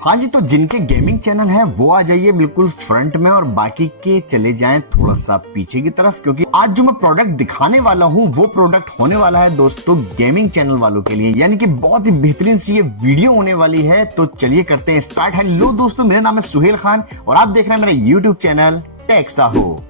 हाँ जी, तो जिनके गेमिंग चैनल है वो आ जाइए बिल्कुल फ्रंट में और बाकी के चले जाएं थोड़ा सा पीछे की तरफ, क्योंकि आज जो मैं प्रोडक्ट दिखाने वाला हूँ वो प्रोडक्ट होने वाला है दोस्तों गेमिंग चैनल वालों के लिए, यानी कि बहुत ही बेहतरीन सी ये वीडियो होने वाली है। तो चलिए करते हैं स्टार्ट। हेलो दोस्तों, मेरा नाम है सुहेल खान और आप देख रहे हैं मेरा यूट्यूब चैनल टेक्साहो।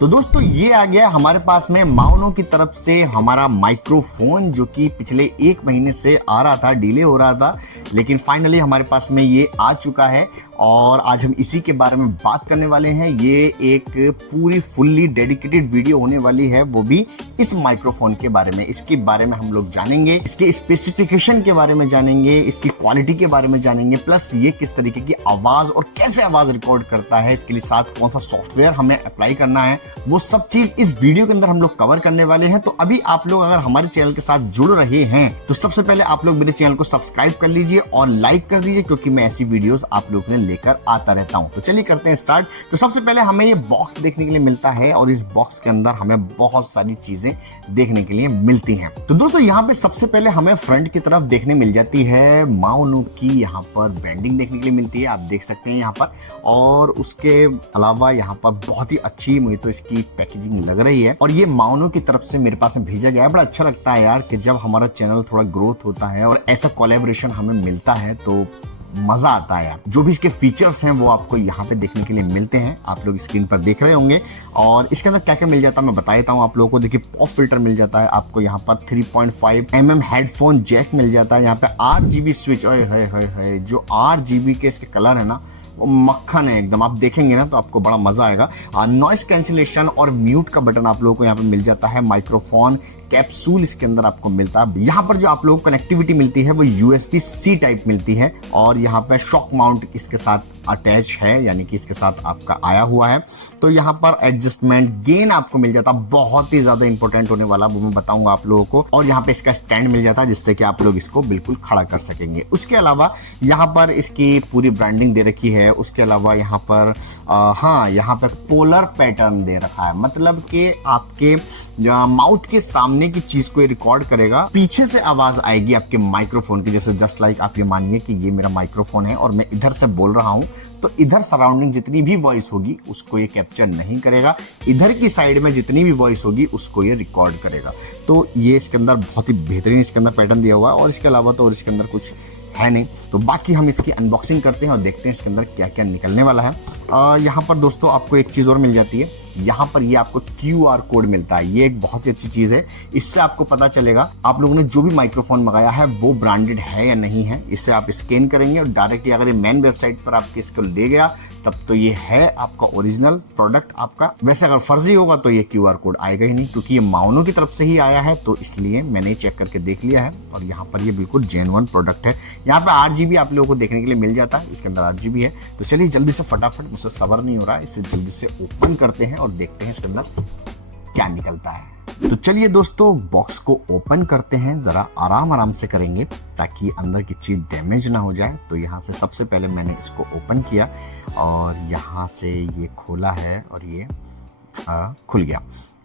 तो दोस्तों ये आ गया हमारे पास में माउनो की तरफ से हमारा माइक्रोफोन, जो कि पिछले 1 महीने से आ रहा था, डिले हो रहा था, लेकिन फाइनली हमारे पास में ये आ चुका है और आज हम इसी के बारे में बात करने वाले हैं। ये एक पूरी फुल्ली डेडिकेटेड वीडियो होने वाली है, वो भी इस माइक्रोफोन के बारे में। इसके बारे में हम लोग जानेंगे, इसके स्पेसिफिकेशन के बारे में जानेंगे, इसकी क्वालिटी के बारे में जानेंगे, प्लस ये किस तरीके की आवाज और कैसे आवाज रिकॉर्ड करता है, इसके लिए साथ कौन सा सॉफ्टवेयर हमें अप्लाई करना है, वो सब चीज इस वीडियो के अंदर हम लोग कवर करने वाले हैं। तो अभी आप लोग अगर हमारे चैनल के साथ जुड़ रहे हैं तो सबसे पहले आप लोग मेरे चैनल को सब्सक्राइब कर लीजिए और लाइक कर दीजिए, क्योंकि मैं ऐसी वीडियोस आप लोग ने लेकर आता रहता हूं। तो चलिए करते हैं स्टार्ट। तो सबसे पहले हमें ये बॉक्स देखने के लिए मिलता है और इस बॉक्स के अंदर हमें बहुत सारी चीजें देखने के लिए मिलती हैं। तो दोस्तों यहाँ पे सबसे पहले हमें फ्रंट की तरफ देखने मिल जाती है माउनो की यहाँ पर ब्रांडिंग देखने के लिए मिलती है, आप देख सकते हैं यहाँ पर। और उसके अलावा यहाँ पर बहुत ही अच्छी मुझे तो इसकी पैकेजिंग लग रही है और ये माउनो की तरफ से मेरे पास में भेजा गया है। बड़ा अच्छा लगता है यार कि जब हमारा चैनल थोड़ा ग्रोथ होता है और ऐसा कोलैबोरेशन हमें मिलता है तो मजा आता है यार। जो भी इसके फीचर्स हैं वो आपको यहाँ पे देखने के लिए मिलते हैं, आप लोग स्क्रीन पर देख रहे होंगे। और इसके अंदर क्या क्या मिल जाता है मैं बता देता हूँ आप लोगों को। देखिए पॉप फिल्टर मिल जाता है आपको, यहाँ पर 3.5mm हेडफोन जैक मिल जाता है, यहाँ पे RGB स्विच, जो RGB के इसके कलर है ना वो मक्खन है एकदम, आप देखेंगे ना तो आपको बड़ा मजा आएगा। नॉइस कैंसिलेशन और म्यूट का बटन आप लोगों को यहाँ पे मिल जाता है। माइक्रोफोन कैप्सूल इसके अंदर आपको मिलता है। यहाँ पर जो आप लोगों को कनेक्टिविटी मिलती है वो USB-C टाइप मिलती है और यहाँ पे शॉक माउंट इसके साथ अटैच है, यानी कि इसके साथ आपका आया हुआ है। तो यहाँ पर एडजस्टमेंट गेन आपको मिल जाता है, बहुत ही ज्यादा इंपॉर्टेंट होने वाला, वो मैं बताऊंगा आप लोगों को। और यहाँ पे इसका स्टैंड मिल जाता है जिससे कि आप लोग इसको बिल्कुल खड़ा कर सकेंगे। उसके अलावा यहाँ पर इसकी पूरी ब्रांडिंग दे रखी है। उसके अलावा यहाँ पर यहाँ पे पोलर पैटर्न दे रखा है, मतलब कि आपके माउथ के सामने की चीज को रिकॉर्ड करेगा, पीछे से आवाज आएगी आपके माइक्रोफोन की। जैसे जस्ट लाइक आप ये मानिए कि ये मेरा माइक्रोफोन है और मैं इधर से बोल रहा हूं तो इधर सराउंडिंग जितनी भी वॉइस होगी उसको ये कैप्चर नहीं करेगा, इधर की साइड में जितनी भी वॉइस होगी उसको ये रिकॉर्ड करेगा। तो ये इसके अंदर बहुत ही बेहतरीन इसके अंदर पैटर्न दिया हुआ है और इसके अलावा तो और इसके अंदर कुछ है नहीं। तो बाकी हम इसकी अनबॉक्सिंग करते हैं और देखते हैं इसके अंदर क्या क्या निकलने वाला है। यहाँ पर दोस्तों आपको एक चीज़ और मिल जाती है, यहाँ पर ये आपको QR कोड मिलता है। ये एक बहुत ही अच्छी चीज़ है, इससे आपको पता चलेगा आप लोगों ने जो भी माइक्रोफोन मंगाया है वो ब्रांडेड है या नहीं है। इससे आप स्कैन करेंगे और डायरेक्टली अगर ये मेन वेबसाइट पर आपके इसको ले गया तब तो ये है आपका ओरिजिनल प्रोडक्ट आपका। वैसे अगर फर्जी होगा तो ये QR कोड आएगा ही नहीं, क्योंकि ये माउनो की तरफ से ही आया है, तो इसलिए मैंने चेक करके देख लिया है और यहाँ पर ये बिल्कुल जेन्युइन प्रोडक्ट है। यहाँ पे RGB आप लोगों को देखने के लिए मिल जाता है, इसके अंदर RGB है। तो चलिए जल्दी से फटाफट, मुझसे सब्र नहीं हो रहा है, इसे जल्दी से ओपन करते हैं और देखते हैं इसके अंदर क्या निकलता है। तो चलिए दोस्तों बॉक्स को ओपन करते हैं, जरा आराम से करेंगे ताकि अंदर की चीज डैमेज ना हो जाए। तो यहाँ से सबसे पहले मैंने इसको ओपन किया और यहाँ से ये खोला है और ये खुल गया।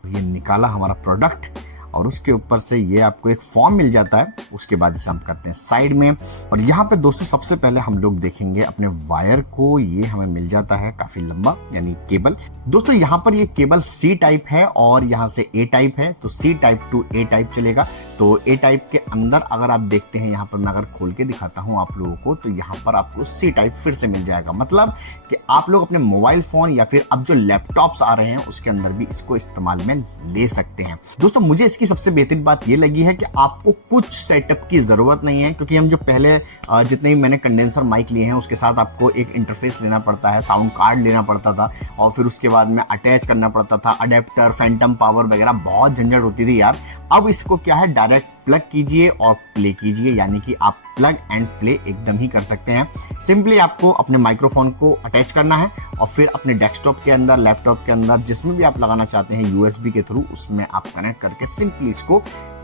ये निकाला हमारा प्रोडक्ट और उसके ऊपर से ये आपको एक फॉर्म मिल जाता है। उसके बाद इसे हम करते हैं साइड में। और यहाँ पे दोस्तों सबसे पहले हम लोग देखेंगे अपने वायर को। ये हमें मिल जाता है काफी लंबा, यानी केबल। दोस्तों यहाँ पर ये केबल C टाइप है और यहाँ से A टाइप है, तो C type two A type चलेगा। तो A टाइप के अंदर अगर आप देखते हैं, यहाँ पर मैं अगर खोल के दिखाता हूँ आप लोगों को, तो यहाँ पर आपको C टाइप फिर से मिल जाएगा। मतलब कि आप लोग अपने मोबाइल फोन या फिर अब जो लैपटॉप्स आ रहे हैं उसके अंदर भी इसको इस्तेमाल में ले सकते हैं। दोस्तों मुझे इसकी सबसे बेहतरीन बात ये लगी है कि आपको कुछ सेटअप की जरूरत नहीं है, क्योंकि हम जो पहले जितने भी मैंने कंडेंसर माइक लिए हैं उसके साथ आपको एक इंटरफेस लेना पड़ता है, साउंड कार्ड लेना पड़ता था और फिर उसके बाद में अटैच करना पड़ता था, अडेप्टर, फैंटम पावर वगैरह, बहुत झंझट होती थी यार। अब इसको क्या है, डायरेक्ट प्लग कीजिए और प्ले कीजिए, यानी कि आप प्लग एंड प्ले एकदम ही कर सकते हैं। सिंपली आपको अपने माइक्रोफोन को अटैच करना है और फिर अपने डेस्कटॉप के अंदर, लैपटॉप के अंदर, जिसमें भी आप लगाना चाहते हैं USB के थ्रू, उसमें आप कनेक्ट करके सिंपली इसको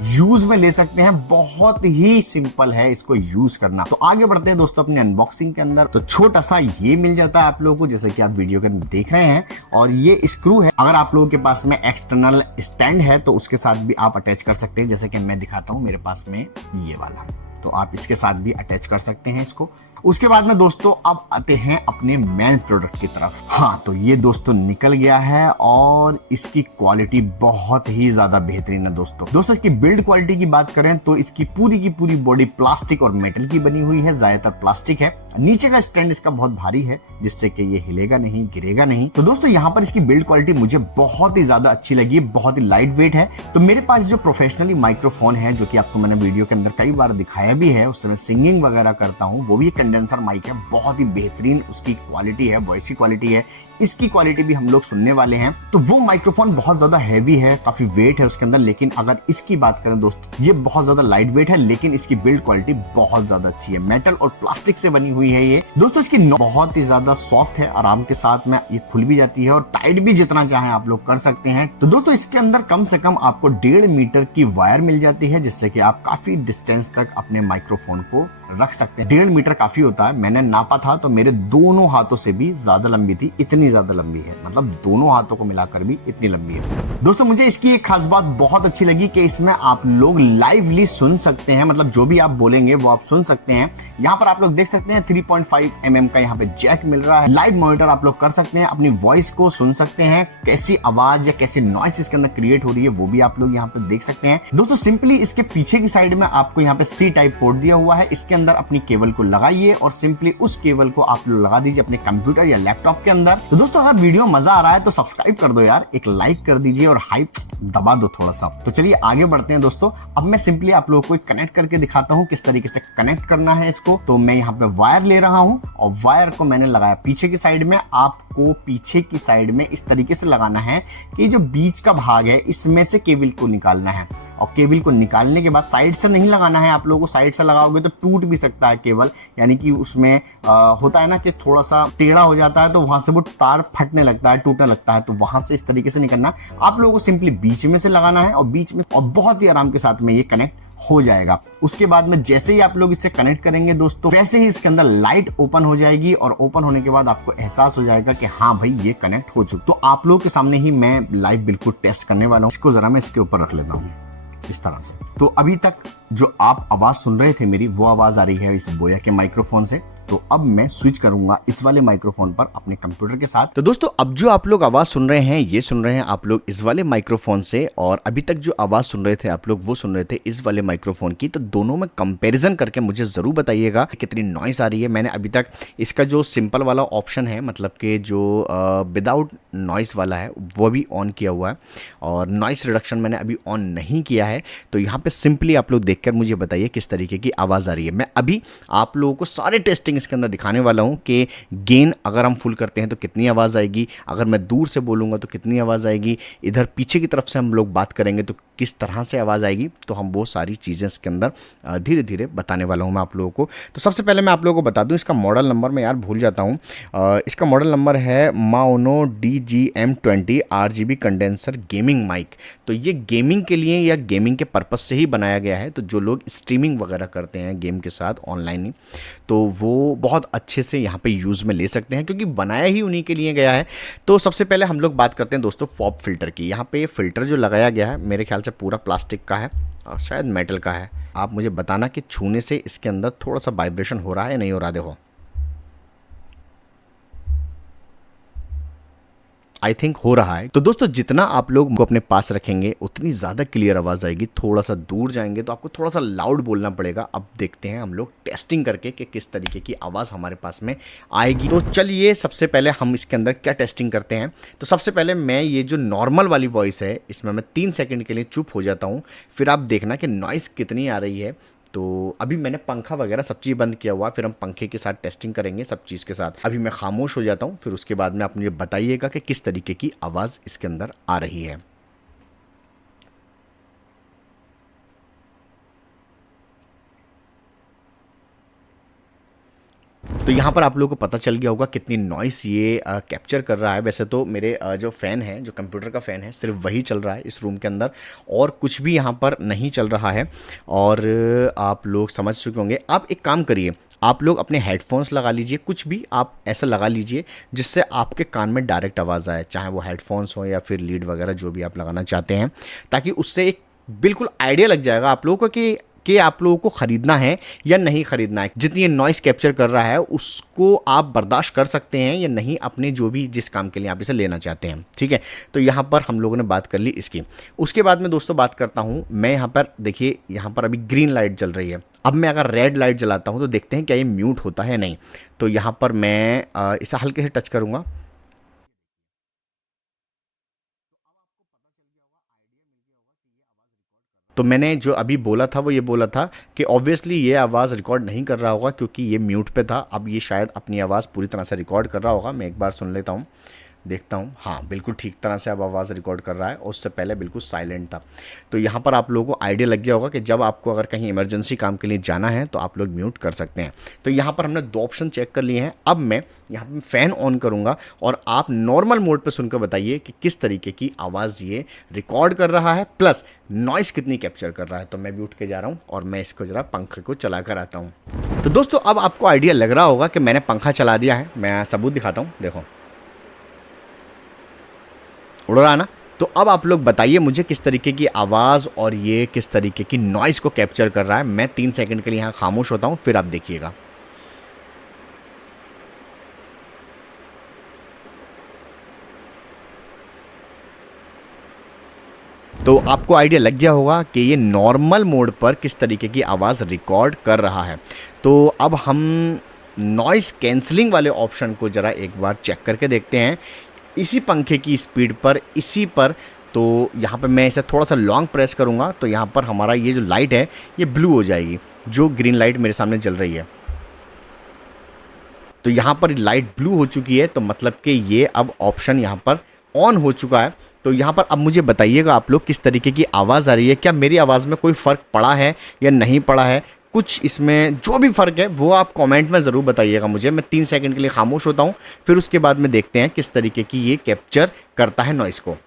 यूज में ले सकते हैं। बहुत ही सिंपल है इसको यूज करना। तो आगे बढ़ते हैं दोस्तों अपने अनबॉक्सिंग के अंदर। तो छोटा सा ये मिल जाता है आप लोगों को, जैसे कि आप वीडियो के अंदर देख रहे हैं, और ये स्क्रू है। अगर आप लोगों के पास में एक्सटर्नल स्टैंड है तो उसके साथ भी आप अटैच कर सकते हैं, जैसे कि मैं दिखाता हूं, मेरे पास में ये वाला, तो आप इसके साथ भी अटैच कर सकते हैं इसको। उसके बाद में दोस्तों अब आते हैं अपने मेन प्रोडक्ट की तरफ। हाँ, तो ये दोस्तों निकल गया है और इसकी क्वालिटी बहुत ही ज्यादा बेहतरीन है दोस्तों इसकी बिल्ड क्वालिटी की बात करें तो इसकी की पूरी बॉडी प्लास्टिक और मेटल की बनी हुई है, ज्यादातर प्लास्टिक है। नीचे का स्टैंड इसका बहुत भारी है जिससे कि ये हिलेगा नहीं, गिरेगा नहीं। तो दोस्तों यहाँ पर इसकी बिल्ड क्वालिटी मुझे बहुत ही ज्यादा अच्छी लगी, बहुत ही लाइट वेट है। तो मेरे पास जो प्रोफेशनली माइक्रोफोन है, जो कि आपको मैंने वीडियो के अंदर कई बार दिखाया भी है, उससे मैं सिंगिंग वगैरह करता हूँ, वो भी एक कंडेंसर माइक है, बहुत ही बेहतरीन उसकी क्वालिटी है, वॉइस की क्वालिटी है। इसकी क्वालिटी भी हम लोग सुनने वाले हैं। तो वो माइक्रोफोन बहुत ज्यादा हैवी है, काफी वेट है उसके अंदर, लेकिन अगर इसकी बात करें दोस्तों, ये बहुत ज्यादा लाइट वेट है, लेकिन इसकी बिल्ड क्वालिटी बहुत ज्यादा अच्छी है। मेटल और प्लास्टिक से बनी हुई है ये दोस्तों। इसकी बहुत ही ज्यादा सॉफ्ट है, आराम के साथ में ये खुल भी जाती है और टाइट भी जितना चाहे आप लोग कर सकते हैं। तो दोस्तों इसके अंदर कम से कम आपको 1.5 मीटर की वायर मिल जाती है, जिससे कि आप काफी डिस्टेंस तक अपने माइक्रोफोन को रख सकते हैं। 1.5 मीटर काफी होता है, मैंने नापा था तो मेरे दोनों हाथों से भी ज्यादा लंबी थी, इतनी ज्यादा लंबी है, मतलब दोनों हाथों को मिलाकर भी इतनी लंबी है। दोस्तों मुझे इसकी एक खास बात बहुत अच्छी लगी कि इसमें आप लोग लाइवली सुन सकते हैं, मतलब जो भी आप बोलेंगे वो आप सुन सकते हैं। यहाँ पर आप लोग देख सकते हैं 3.5 mm का यहाँ पे जैक मिल रहा है। लाइव मॉनिटर आप लोग कर सकते हैं, अपनी वॉइस को सुन सकते हैं, कैसी आवाज या कैसी नॉइस इसके अंदर क्रिएट हो रही है वो भी आप लोग यहाँ पे देख सकते हैं। दोस्तों सिंपली इसके पीछे की साइड में आपको यहाँ पे सी टाइप पोर्ट दिया हुआ है, इसके अंदर अपनी केबल को लगाइए और सिंपली उस केबल को आप लोग लगा दीजिए अपने कंप्यूटर या लैपटॉप के अंदर। तो दोस्तों अगर वीडियो मजा आ रहा है तो सब्सक्राइब कर दो यार, एक लाइक कर दीजिए और हाइप दबा दो थोड़ा सा। तो चलिए आगे बढ़ते हैं दोस्तों। अब मैं सिंपली आप लोगों को कनेक्ट करके दिखाता हूं किस तरीके से कनेक्ट करना है इसको। तो मैं यहाँ पे वायर ले रहा हूं और वायर को मैंने लगाया पीछे की साइड में। आपको पीछे की साइड में इस तरीके से लगाना है कि जो बीच का भाग है इसमें से केबल को निकालना है, और केबल को निकालने के बाद साइड से नहीं लगाना है। आप लोगों को साइड से लगाओगे तो टूट भी सकता है केबल, यानी कि उसमें होता है ना कि थोड़ा सा टेढ़ा हो जाता है तो वहां से वो तार फटने लगता है, टूटने लगता है। तो वहां से इस तरीके से निकलना, आप लोगों को सिंपली बीच में से लगाना है और बीच में, और बहुत ही आराम के साथ में ये कनेक्ट हो जाएगा। उसके बाद में जैसे ही आप लोग इससे कनेक्ट करेंगे दोस्तों, वैसे ही इसके अंदर लाइट ओपन हो जाएगी और ओपन होने के बाद आपको एहसास हो जाएगा कि हाँ भाई ये कनेक्ट हो चुका। तो आप लोगों के सामने ही मैं लाइव बिल्कुल टेस्ट करने वाला हूँ। इसको जरा मैं इसके ऊपर रख लेता हूँ इस तरह से। तो अभी तक जो आप आवाज सुन रहे थे मेरी, वो आवाज आ रही है इस बोया के माइक्रोफोन से। तो अब मैं स्विच करूंगा इस वाले माइक्रोफोन पर अपने कंप्यूटर के साथ। तो दोस्तों अब जो आप लोग आवाज सुन रहे हैं, ये सुन रहे हैं आप लोग इस वाले माइक्रोफोन से, और अभी तक जो आवाज सुन रहे थे आप लोग वो सुन रहे थे इस वाले माइक्रोफोन की। तो दोनों में कंपैरिजन करके मुझे जरूर बताइएगा कितनी नॉइस आ रही है। मैंने अभी तक इसका जो सिंपल वाला ऑप्शन है, मतलब कि जो विदाउट नॉइस वाला है, वो भी ऑन किया हुआ है, और नॉइस रिडक्शन मैंने अभी ऑन नहीं किया है। तो यहाँ पे सिंपली आप लोग देखकर मुझे बताइए किस तरीके की आवाज आ रही है। मैं अभी आप लोगों को सारे टेस्टिंग इसके अंदर दिखाने वाला हूं कि गेन अगर हम फुल करते हैं तो कितनी आवाज़ आएगी, अगर मैं दूर से बोलूँगा तो कितनी आवाज़ आएगी, इधर पीछे की तरफ से हम लोग बात करेंगे तो किस तरह से आवाज़ आएगी। तो हम वो सारी चीज़ें इसके अंदर धीरे धीरे बताने वाला हूं मैं आप लोगों को। तो सबसे पहले मैं आप लोगों को बता दूं इसका मॉडल नंबर, मैं यार भूल जाता हूँ। इसका मॉडल नंबर है Maono DGM20 RGB condenser gaming mic. तो ये गेमिंग के लिए या गेमिंग के पर्पज से ही बनाया गया है। तो जो लोग स्ट्रीमिंग वगैरह करते हैं गेम के साथ ऑनलाइन ही, तो वो बहुत अच्छे से यहाँ पे यूज़ में ले सकते हैं, क्योंकि बनाया ही उन्हीं के लिए गया है। तो सबसे पहले हम लोग बात करते हैं दोस्तों पॉप फिल्टर की। यहाँ पे फिल्टर जो लगाया गया है मेरे ख्याल से पूरा प्लास्टिक का है और शायद मेटल का है। आप मुझे बताना कि छूने से इसके अंदर थोड़ा सा वाइब्रेशन हो रहा है या नहीं हो रहा। देखो आई थिंक हो रहा है। तो दोस्तों जितना आप लोग को अपने पास रखेंगे उतनी ज़्यादा क्लियर आवाज़ आएगी। थोड़ा सा दूर जाएंगे तो आपको थोड़ा सा लाउड बोलना पड़ेगा। अब देखते हैं हम लोग टेस्टिंग करके कि किस तरीके की आवाज़ हमारे पास में आएगी। तो चलिए सबसे पहले हम इसके अंदर क्या टेस्टिंग करते हैं। तो सबसे पहले मैं ये जो नॉर्मल वाली वॉइस है इसमें मैं 3 सेकेंड के लिए चुप हो जाता हूँ, फिर आप देखना कि नॉइस कितनी आ रही है। तो अभी मैंने पंखा वगैरह सब चीज़ बंद किया हुआ, फिर हम पंखे के साथ टेस्टिंग करेंगे सब चीज़ के साथ। अभी मैं खामोश हो जाता हूँ, फिर उसके बाद में आप मुझे बताइएगा कि किस तरीके की आवाज़ इसके अंदर आ रही है। तो यहाँ पर आप लोगों को पता चल गया होगा कितनी नॉइस ये कैप्चर कर रहा है। वैसे तो मेरे जो फ़ैन है, जो कंप्यूटर का फ़ैन है, सिर्फ वही चल रहा है इस रूम के अंदर, और कुछ भी यहाँ पर नहीं चल रहा है। और आप लोग समझ चुके होंगे। आप एक काम करिए, आप लोग अपने हेडफोन्स लगा लीजिए, कुछ भी आप ऐसा लगा लीजिए जिससे आपके कान में डायरेक्ट आवाज़ आए, चाहे वो हेडफोन्स हो या फिर लीड वगैरह जो भी आप लगाना चाहते हैं, ताकि उससे एक बिल्कुल आइडिया लग जाएगा आप लोगों को कि कि आप लोगों को खरीदना है या नहीं खरीदना है, जितनी ये नॉइस कैप्चर कर रहा है उसको आप बर्दाश्त कर सकते हैं या नहीं, अपने जो भी जिस काम के लिए आप इसे लेना चाहते हैं। ठीक है, तो यहाँ पर हम लोगों ने बात कर ली इसकी। उसके बाद में दोस्तों बात करता हूँ मैं, यहाँ पर देखिए यहाँ पर अभी ग्रीन लाइट जल रही है। अब मैं अगर रेड लाइट जलाता हूँ तो देखते हैं क्या ये म्यूट होता है नहीं। तो यहाँ पर मैं इसे हल्के से टच करूँगा। तो मैंने जो अभी बोला था वो ये बोला था कि ऑब्वियसली ये आवाज़ रिकॉर्ड नहीं कर रहा होगा क्योंकि ये म्यूट पे था। अब ये शायद अपनी आवाज़ पूरी तरह से रिकॉर्ड कर रहा होगा। मैं एक बार सुन लेता हूँ, देखता हूँ। हाँ, बिल्कुल ठीक तरह से अब आवाज़ रिकॉर्ड कर रहा है, उससे पहले बिल्कुल साइलेंट था। तो यहाँ पर आप लोगों को आइडिया लग गया होगा कि जब आपको अगर कहीं इमरजेंसी काम के लिए जाना है तो आप लोग म्यूट कर सकते हैं। तो यहाँ पर हमने 2 ऑप्शन चेक कर लिए हैं। अब मैं यहाँ पर फ़ैन ऑन करूँगा और आप नॉर्मल मोड पर सुनकर बताइए कि किस तरीके की आवाज़ ये रिकॉर्ड कर रहा है, प्लस नॉइस कितनी कैप्चर कर रहा है। तो मैं म्यूट के जा रहा हूँ और मैं इसको ज़रा पंखे को चला कर आता हूँ। तो दोस्तों अब आपको आइडिया लग रहा होगा कि मैंने पंखा चला दिया है। मैं सबूत दिखाता हूँ, देखो उड़ रहा है ना। तो अब आप लोग बताइए मुझे किस तरीके की आवाज़ और ये किस तरीके की नॉइज़ को कैप्चर कर रहा है। मैं 3 सेकंड के लिए यहाँ खामोश होता हूँ, फिर आप देखिएगा। तो आपको आइडिया लग गया होगा कि ये नॉर्मल मोड पर किस तरीके की आवाज़ रिकॉर्ड कर रहा है। तो अब हम नॉइस कैंसलिंग वाले ऑप्शन को ज़रा एक बार चेक करके देखते हैं इसी पंखे की स्पीड पर, इसी पर। तो यहाँ पे मैं इसे थोड़ा सा लॉन्ग प्रेस करूँगा तो यहाँ पर हमारा ये जो लाइट है ये ब्लू हो जाएगी, जो ग्रीन लाइट मेरे सामने जल रही है। तो यहाँ पर लाइट ब्लू हो चुकी है, तो मतलब कि ये अब ऑप्शन यहाँ पर ऑन हो चुका है। तो यहाँ पर अब मुझे बताइएगा आप लोग किस तरीके की आवाज़ आ रही है, क्या मेरी आवाज़ में कोई फ़र्क पड़ा है या नहीं पड़ा है। कुछ इसमें जो भी फ़र्क है वो आप कमेंट में ज़रूर बताइएगा मुझे। मैं 3 सेकंड के लिए खामोश होता हूँ, फिर उसके बाद में देखते हैं किस तरीके की ये कैप्चर करता है नॉइस को।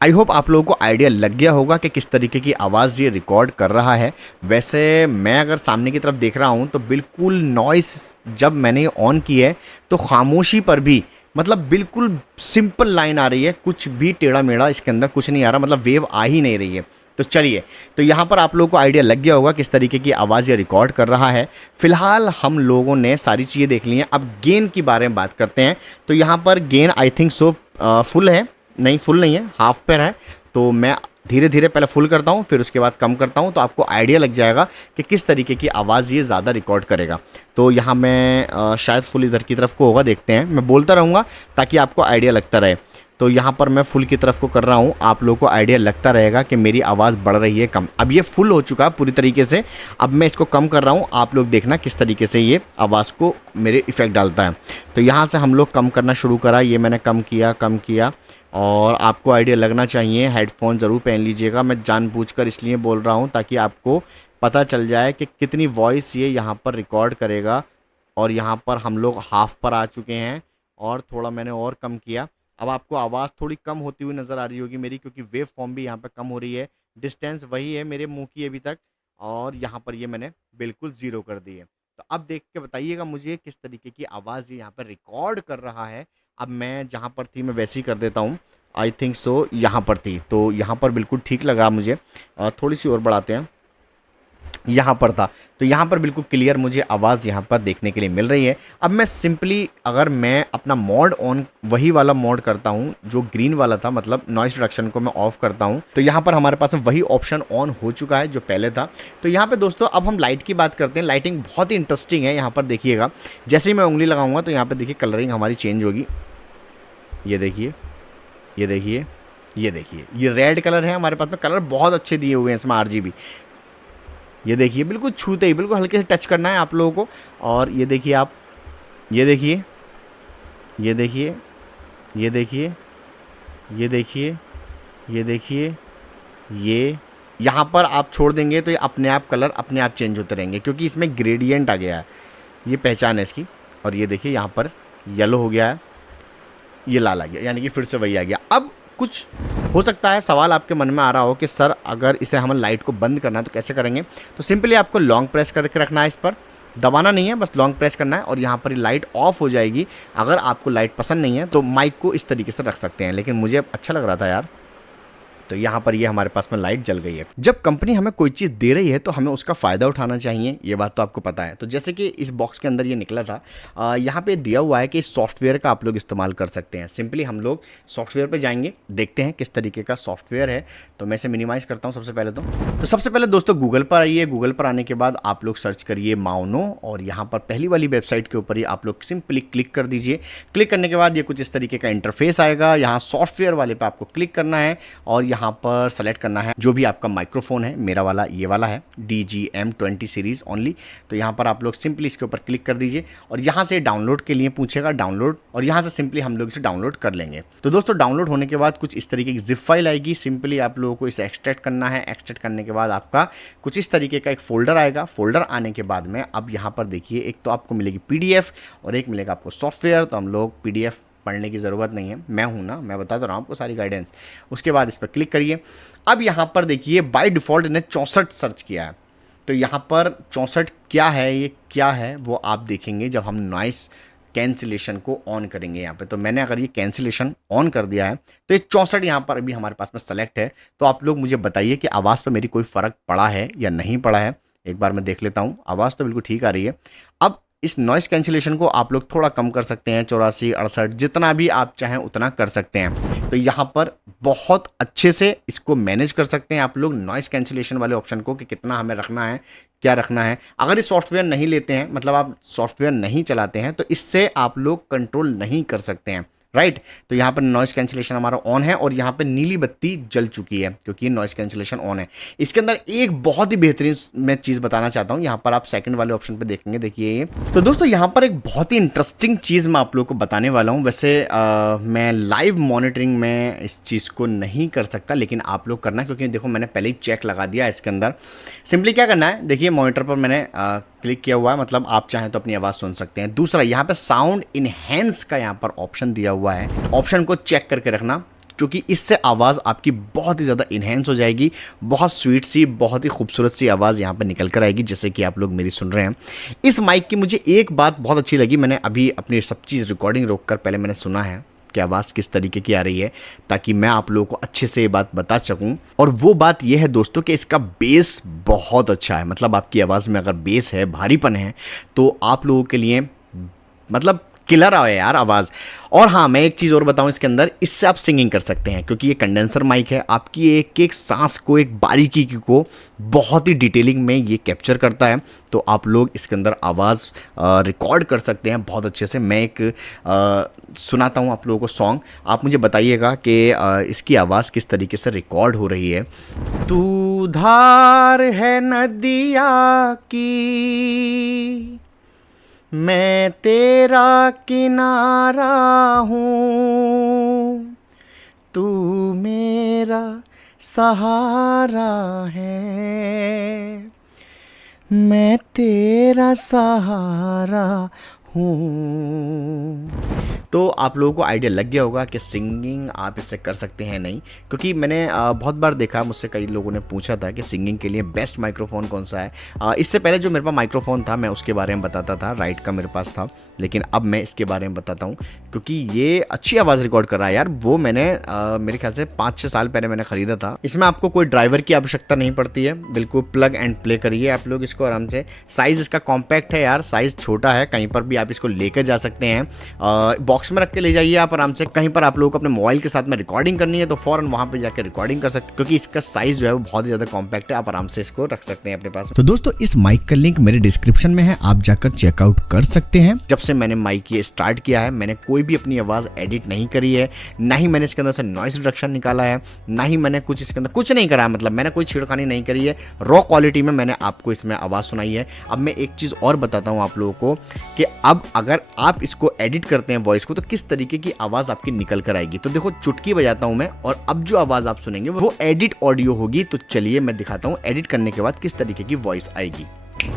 आई होप आप लोगों को आइडिया लग गया होगा कि किस तरीके की आवाज़ ये रिकॉर्ड कर रहा है। वैसे मैं अगर सामने की तरफ देख रहा हूँ तो बिल्कुल नॉइस जब मैंने ऑन की है तो खामोशी पर भी मतलब बिल्कुल सिंपल लाइन आ रही है, कुछ भी टेढ़ा मेढ़ा इसके अंदर कुछ नहीं आ रहा, मतलब वेव आ ही नहीं रही है। तो चलिए, तो यहाँ पर आप लोगों को आइडिया लग गया होगा किस तरीके की आवाज़ ये रिकॉर्ड कर रहा है। फिलहाल हम लोगों ने सारी चीज़ें देख ली हैं, अब गेन की बारे में बात करते हैं। तो यहाँ पर gain I think so full है, नहीं फुल नहीं है, हाफ पर है। तो मैं धीरे धीरे पहले फुल करता हूँ, फिर उसके बाद कम करता हूँ, तो आपको आइडिया लग जाएगा कि किस तरीके की आवाज़ ये ज़्यादा रिकॉर्ड करेगा। तो यहाँ मैं शायद फुल इधर की तरफ को होगा, देखते हैं। मैं बोलता रहूँगा ताकि आपको आइडिया लगता रहे। तो यहाँ पर मैं फुल की तरफ को कर रहा हूँ, आप लोगों को आइडिया लगता रहेगा कि मेरी आवाज़ बढ़ रही है कम। अब ये फुल हो चुका है पूरी तरीके से, अब मैं इसको कम कर रहा हूँ, आप लोग देखना किस तरीके से ये आवाज़ को मेरे इफ़ेक्ट डालता है। तो यहाँ से हम लोग कम करना शुरू करा, ये मैंने कम किया। और आपको आइडिया लगना चाहिए, हेडफोन ज़रूर पहन लीजिएगा। मैं जानबूझकर इसलिए बोल रहा हूँ ताकि आपको पता चल जाए कि कितनी वॉइस ये यहाँ पर रिकॉर्ड करेगा। और यहाँ पर हम लोग हाफ पर आ चुके हैं और थोड़ा मैंने और कम किया। अब आपको आवाज़ थोड़ी कम होती हुई नज़र आ रही होगी मेरी, क्योंकि वेव फॉर्म भी यहाँ पर कम हो रही है। डिस्टेंस वही है मेरे मुँह की अभी तक, और यहाँ पर ये मैंने बिल्कुल ज़ीरो कर दी है। तो अब देख के बताइएगा मुझे किस तरीके की आवाज़ ये यहाँ पर रिकॉर्ड कर रहा है। अब मैं जहाँ पर थी मैं वैसे ही कर देता हूँ, आई थिंक सो यहाँ पर थी, तो यहाँ पर बिल्कुल ठीक लगा मुझे। थोड़ी सी और बढ़ाते हैं, यहाँ पर था, तो यहाँ पर बिल्कुल क्लियर मुझे आवाज़ यहाँ पर देखने के लिए मिल रही है। अब मैं सिंपली अगर मैं अपना मोड ऑन, वही वाला मोड करता हूँ जो ग्रीन वाला था, मतलब नॉइस रिडक्शन को मैं ऑफ करता हूँ, तो यहाँ पर हमारे पास में वही ऑप्शन ऑन हो चुका है जो पहले था। तो यहाँ पे दोस्तों अब हम लाइट की बात करते हैं। लाइटिंग बहुत ही इंटरेस्टिंग है, यहाँ पर देखिएगा। जैसे ही मैं उंगली लगाऊंगा तो यहाँ पर देखिए कलरिंग हमारी चेंज होगी। ये देखिए, ये देखिए, ये देखिए, ये रेड कलर है हमारे पास में। कलर बहुत अच्छे दिए हुए हैं इसमें, RGB। ये देखिए, बिल्कुल छूते ही, बिल्कुल हल्के से टच करना है आप लोगों को। और ये देखिए आप, ये देखिए, ये देखिए, ये देखिए, ये देखिए, ये देखिए, ये यहाँ पर आप छोड़ देंगे तो ये अपने आप कलर अपने आप चेंज होते रहेंगे, क्योंकि इसमें ग्रेडियंट आ गया है, ये पहचान है इसकी। और ये देखिए यहाँ पर येलो हो गया है, ये लाल आ गया, यानी कि फिर से वही आ गया। अब कुछ हो सकता है सवाल आपके मन में आ रहा हो कि सर अगर इसे हम लाइट को बंद करना है तो कैसे करेंगे। तो सिंपली आपको लॉन्ग प्रेस करके रखना है इस पर, दबाना नहीं है, बस लॉन्ग प्रेस करना है और यहाँ पर लाइट ऑफ हो जाएगी। अगर आपको लाइट पसंद नहीं है तो माइक को इस तरीके से रख सकते हैं, लेकिन मुझे अच्छा लग रहा था यार, तो यहाँ पर ये हमारे पास में लाइट जल गई है। जब कंपनी हमें कोई चीज़ दे रही है तो हमें उसका फ़ायदा उठाना चाहिए, ये बात तो आपको पता है। तो जैसे कि इस बॉक्स के अंदर ये निकला था, यहाँ पे दिया हुआ है कि इस सॉफ्टवेयर का आप लोग इस्तेमाल कर सकते हैं। सिंपली हम लोग सॉफ्टवेयर पे जाएंगे, देखते हैं किस तरीके का सॉफ्टवेयर है। तो मैं इसे मिनिमाइज़ करता हूँ सबसे पहले। तो सबसे पहले दोस्तों गूगल पर आइए। गूगल पर आने के बाद आप लोग सर्च करिए माउनो, और यहाँ पर पहली वाली वेबसाइट के ऊपर ही आप लोग सिंपली क्लिक कर दीजिए। क्लिक करने के बाद ये कुछ इस तरीके का इंटरफेस आएगा। यहाँ सॉफ्टवेयर वाले पे आपको क्लिक करना है और यहाँ पर सेलेक्ट करना है जो भी आपका माइक्रोफोन है। मेरा वाला ये वाला है DGM20 सीरीज ओनली। तो यहाँ पर आप लोग सिंपली इसके ऊपर क्लिक कर दीजिए और यहाँ से डाउनलोड के लिए पूछेगा, डाउनलोड, और यहाँ से सिंपली हम लोग इसे डाउनलोड कर लेंगे। तो दोस्तों डाउनलोड होने के बाद कुछ इस तरीके की जिप फाइल आएगी। सिंपली आप लोगों को इसे एक्सट्रैक्ट करना है। एक्सट्रैक्ट करने के बाद आपका कुछ इस तरीके का एक फोल्डर आएगा। फोल्डर आने के बाद में अब यहाँ पर देखिए, एक तो आपको मिलेगी PDF और एक मिलेगा आपको सॉफ्टवेयर। तो हम लोग PDF पढ़ने की ज़रूरत नहीं है, मैं हूं ना, मैं बता तो रहा हूँ आपको सारी गाइडेंस। उसके बाद इस पर क्लिक करिए। अब यहाँ पर देखिए बाय डिफ़ॉल्ट इन्हें 64 सर्च किया है। तो यहाँ पर 64 क्या है, ये क्या है वो आप देखेंगे जब हम नॉइस कैंसिलेशन को ऑन करेंगे यहाँ पे। तो मैंने अगर ये कैंसिलेशन ऑन कर दिया है तो ये 64 यहाँ पर अभी हमारे पास में सेलेक्ट है। तो आप लोग मुझे बताइए कि आवाज़ पर मेरी कोई फ़र्क पड़ा है या नहीं पड़ा है। एक बार मैं देख लेता हूँ, आवाज़ तो बिल्कुल ठीक आ रही है। अब इस नॉइस कैंसिलेशन को आप लोग थोड़ा कम कर सकते हैं, 84, 68, जितना भी आप चाहें उतना कर सकते हैं। तो यहाँ पर बहुत अच्छे से इसको मैनेज कर सकते हैं आप लोग नॉइस कैंसिलेशन वाले ऑप्शन को, कि कितना हमें रखना है, क्या रखना है। अगर ये सॉफ्टवेयर नहीं लेते हैं, मतलब आप सॉफ्टवेयर नहीं चलाते हैं, तो इससे आप लोग कंट्रोल नहीं कर सकते हैं, राइट। तो यहाँ पर नॉइस कैंसिलेशन हमारा ऑन है और यहाँ पर नीली बत्ती जल चुकी है क्योंकि ये नॉइस कैंसिलेशन ऑन है। इसके अंदर एक बहुत ही बेहतरीन मैं चीज़ बताना चाहता हूँ। यहाँ पर आप सेकंड वाले ऑप्शन पे देखेंगे, देखिए ये। तो दोस्तों यहाँ पर एक बहुत ही इंटरेस्टिंग चीज़ मैं आप लोगों को बताने वाला हूँ। वैसे मैं लाइव मॉनिटरिंग में इस चीज़ को नहीं कर सकता, लेकिन आप लोग करना, क्योंकि देखो मैंने पहले ही चेक लगा दिया इसके अंदर। सिंपली क्या करना है, देखिए मॉनिटर पर मैंने क्लिक किया हुआ है, मतलब आप चाहें तो अपनी आवाज़ सुन सकते हैं। दूसरा यहाँ पे साउंड इनहेंस का यहाँ पर ऑप्शन दिया हुआ है, ऑप्शन को चेक करके रखना, क्योंकि इससे आवाज़ आपकी बहुत ही ज़्यादा इनहेंस हो जाएगी। बहुत स्वीट सी, बहुत ही खूबसूरत सी आवाज़ यहाँ पर निकल कर आएगी, जैसे कि आप लोग मेरी सुन रहे हैं। इस माइक की मुझे एक बात बहुत अच्छी लगी, मैंने अभी अपनी सब चीज़ रिकॉर्डिंग रोक कर पहले मैंने सुना है कि आवाज़ किस तरीके की आ रही है, ताकि मैं आप लोगों को अच्छे से ये बात बता सकूं। और वो बात ये है दोस्तों कि इसका बेस बहुत अच्छा है। मतलब आपकी आवाज़ में अगर बेस है, भारीपन है, तो आप लोगों के लिए मतलब किलर आए यार आवाज़। और हाँ, मैं एक चीज़ और बताऊं इसके अंदर, इससे आप सिंगिंग कर सकते हैं, क्योंकि ये कंडेंसर माइक है। आपकी एक एक सांस को, एक बारीकी को बहुत ही डिटेलिंग में ये कैप्चर करता है। तो आप लोग इसके अंदर आवाज़ रिकॉर्ड कर सकते हैं बहुत अच्छे से। मैं एक सुनाता हूँ आप लोगों को सॉन्ग, आप मुझे बताइएगा कि इसकी आवाज़ किस तरीके से रिकॉर्ड हो रही है। तू धार है नदिया की, मैं तेरा किनारा हूँ, तू मेरा सहारा है, मैं तेरा सहारा हूँ। तो आप लोगों को आइडिया लग गया होगा कि सिंगिंग आप इससे कर सकते हैं नहीं, क्योंकि मैंने बहुत बार देखा, मुझसे कई लोगों ने पूछा था कि सिंगिंग के लिए बेस्ट माइक्रोफोन कौन सा है। इससे पहले जो मेरे पास माइक्रोफोन था मैं उसके बारे में बताता था, राइट का मेरे पास था, लेकिन अब मैं इसके बारे में बताता हूँ क्योंकि ये अच्छी आवाज़ रिकॉर्ड कर रहा है यार। वो मैंने मेरे ख्याल से 5-6 साल पहले मैंने ख़रीदा था। इसमें आपको कोई ड्राइवर की आवश्यकता नहीं पड़ती है, बिल्कुल प्लग एंड प्ले करिए आप लोग इसको आराम से। साइज़ इसका कॉम्पैक्ट है यार, साइज़ छोटा है, कहीं पर भी आप इसको लेकर जा सकते हैं। बॉक्स में रख के ले जाइए आप आराम से। कहीं पर आप लोगों को अपने मोबाइल के साथ में रिकॉर्डिंग करनी है तो फ़ौरन वहाँ पर जाकर रिकॉर्डिंग कर सकते हैं, क्योंकि इसका साइज़ जो है वो बहुत ही ज़्यादा कॉम्पैक्ट है। आप आराम से इसको रख सकते हैं अपने पास। तो दोस्तों इस माइक का लिंक मेरे डिस्क्रिप्शन में है, आप जाकर चेकआउट कर सकते हैं। जब से मैंने माइक ये स्टार्ट किया है, मैंने कोई भी अपनी आवाज़ एडिट नहीं करी है, ना ही मैंने इसके अंदर से नॉइस रिडक्शन निकाला है, ना ही मैंने कुछ इसके अंदर कुछ नहीं करा है। मतलब मैंने कोई छेड़खानी नहीं करी है, रॉ क्वालिटी में मैंने आपको इसमें आवाज़ सुनाई है। अब मैं एक चीज़ और बताता हूँ आप लोगों को कि अब अगर आप इसको एडिट करते हैं वॉइस को, तो किस तरीके की आवाज़ आपकी निकल कर आएगी। तो देखो चुटकी बजाता हूँ मैं, और अब जो आवाज़ आप सुनेंगे वो एडिट ऑडियो होगी। तो चलिए मैं दिखाता हूँ एडिट करने के बाद किस तरीके की वॉइस आएगी।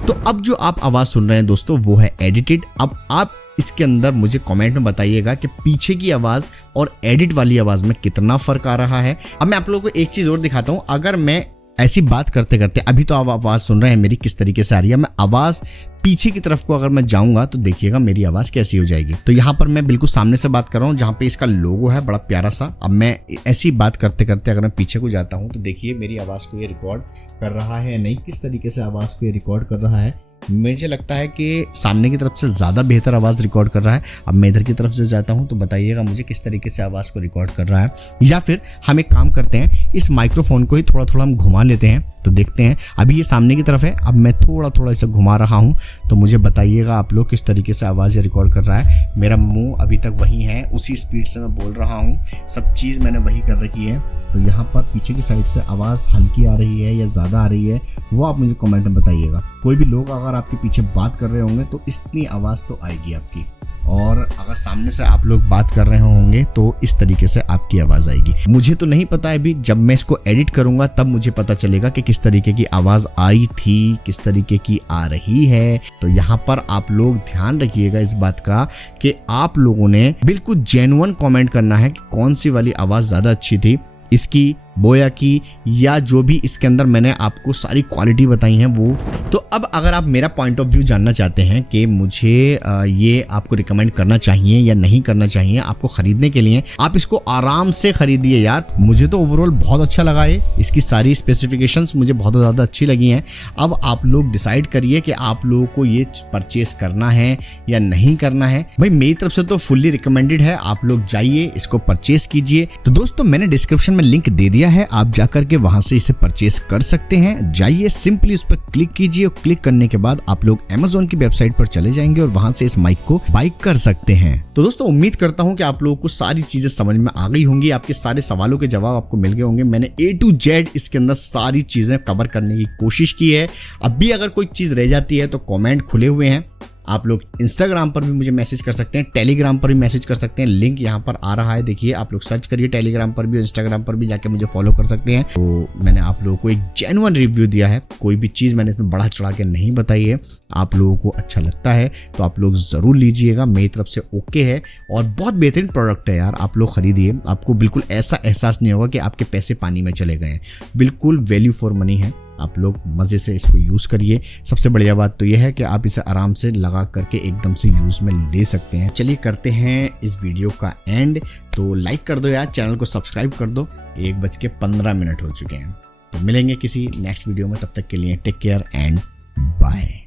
तो अब जो आप आवाज़ सुन रहे हैं दोस्तों वो है एडिटेड। अब आप इसके अंदर मुझे कमेंट में बताइएगा कि पीछे की आवाज़ और एडिट वाली आवाज़ में कितना फ़र्क आ रहा है। अब मैं आप लोगों को एक चीज़ और दिखाता हूँ। अगर मैं ऐसी बात करते करते अभी तो आप आवाज़ सुन रहे हैं मेरी किस तरीके से आ रही है, मैं आवाज़ पीछे की तरफ को अगर मैं जाऊंगा तो देखिएगा मेरी आवाज़ कैसी हो जाएगी। तो यहाँ पर मैं बिल्कुल सामने से बात कर रहा हूँ जहाँ पे इसका लोगो है बड़ा प्यारा सा। अब मैं ऐसी बात करते करते अगर मैं पीछे को जाता हूँ तो देखिए मेरी आवाज़ को ये रिकॉर्ड कर रहा है या नहीं, किस तरीके से आवाज़ को ये रिकॉर्ड कर रहा है। मुझे लगता है कि सामने की तरफ से ज़्यादा बेहतर आवाज़ रिकॉर्ड कर रहा है। अब मैं इधर की तरफ से जाता हूं तो बताइएगा मुझे किस तरीके से आवाज़ को रिकॉर्ड कर रहा है। या फिर हम एक काम करते हैं, इस माइक्रोफोन को ही थोड़ा थोड़ा हम घुमा लेते हैं तो देखते हैं। अभी ये सामने की तरफ है, अब मैं थोड़ा थोड़ा इसे घुमा रहा हूं तो मुझे बताइएगा आप लोग किस तरीके से आवाज़ रिकॉर्ड कर रहा है। मेरा मुँह अभी तक वही है, उसी स्पीड से मैं बोल रहा हूँ, सब चीज़ मैंने वही कर रखी है। तो यहाँ पर पीछे की साइड से आवाज़ हल्की आ रही है या ज़्यादा आ रही है वो आप मुझे कमेंट में बताइएगा। कोई भी लोग अगर आपके पीछे बात कर रहे होंगे तो इतनी आवाज़ तो आएगी आपकी, और अगर सामने से आप लोग बात कर रहे होंगे तो इस तरीके से आपकी आवाज़ आएगी। मुझे तो नहीं पता है, अभी जब मैं इसको एडिट करूंगा तब मुझे पता चलेगा कि किस तरीके की आवाज़ आई थी, किस तरीके की आ रही है। तो यहाँ पर आप लोग ध्यान रखिएगा इस बात का कि आप लोगों ने बिल्कुल जेन्युइन कमेंट करना है कि कौन सी वाली आवाज़ ज़्यादा अच्छी थी, इसकी, बोया की, या जो भी इसके अंदर मैंने आपको सारी क्वालिटी बताई हैं वो। तो अब अगर आप मेरा पॉइंट ऑफ व्यू जानना चाहते हैं कि मुझे ये आपको रिकमेंड करना चाहिए या नहीं करना चाहिए आपको खरीदने के लिए, आप इसको आराम से खरीदिए यार। मुझे तो ओवरऑल बहुत अच्छा लगा है, इसकी सारी स्पेसिफिकेशंस मुझे बहुत ज़्यादा अच्छी लगी हैं। अब आप लोग डिसाइड करिए कि आप लोगों को ये परचेस करना है या नहीं करना है। भाई मेरी तरफ से तो फुल्ली रिकमेंडेड है, आप लोग जाइए इसको परचेस कीजिए। तो दोस्तों मैंने डिस्क्रिप्शन में लिंक दे दिया है, आप जाकर के वहां से इसे परचेस कर सकते हैं। जाइए सिंपली उस पर क्लिक कीजिए और क्लिक करने के बाद आप लोग Amazon की वेबसाइट पर चले जाएंगे और वहां से इस माइक को बाय कर सकते हैं। तो दोस्तों उम्मीद करता हूं कि आप लोगों को सारी चीजें समझ में आ गई होंगी, आपके सारे सवालों के जवाब आपको मिल गए होंगे। मैंने A to Z इसके अंदर सारी चीजें कवर करने की कोशिश की है। अब भी अगर कोई चीज रह जाती है तो कमेंट खुले हुए हैं, आप लोग इंस्टाग्राम पर भी मुझे मैसेज कर सकते हैं, टेलीग्राम पर भी मैसेज कर सकते हैं। लिंक यहाँ पर आ रहा है, देखिए आप लोग सर्च करिए टेलीग्राम पर भी और इंस्टाग्राम पर भी जाके मुझे फॉलो कर सकते हैं। तो मैंने आप लोगों को एक जेन्युइन रिव्यू दिया है, कोई भी चीज़ मैंने इसमें बढ़ा चढ़ा के नहीं बताई है। आप लोगों को अच्छा लगता है तो आप लोग ज़रूर लीजिएगा, मेरी तरफ से ओके है और बहुत बेहतरीन प्रोडक्ट है यार। आप लोग खरीदिए, आपको बिल्कुल ऐसा एहसास नहीं होगा कि आपके पैसे पानी में चले गए हैं, बिल्कुल वैल्यू फॉर मनी है। आप लोग मज़े से इसको यूज़ करिए। सबसे बढ़िया बात तो यह है कि आप इसे आराम से लगा करके एकदम से यूज़ में ले सकते हैं। चलिए करते हैं इस वीडियो का एंड। तो लाइक कर दो यार, चैनल को सब्सक्राइब कर दो। 1:15 हो चुके हैं। तो मिलेंगे किसी नेक्स्ट वीडियो में, तब तक के लिए टेक केयर एंड बाय।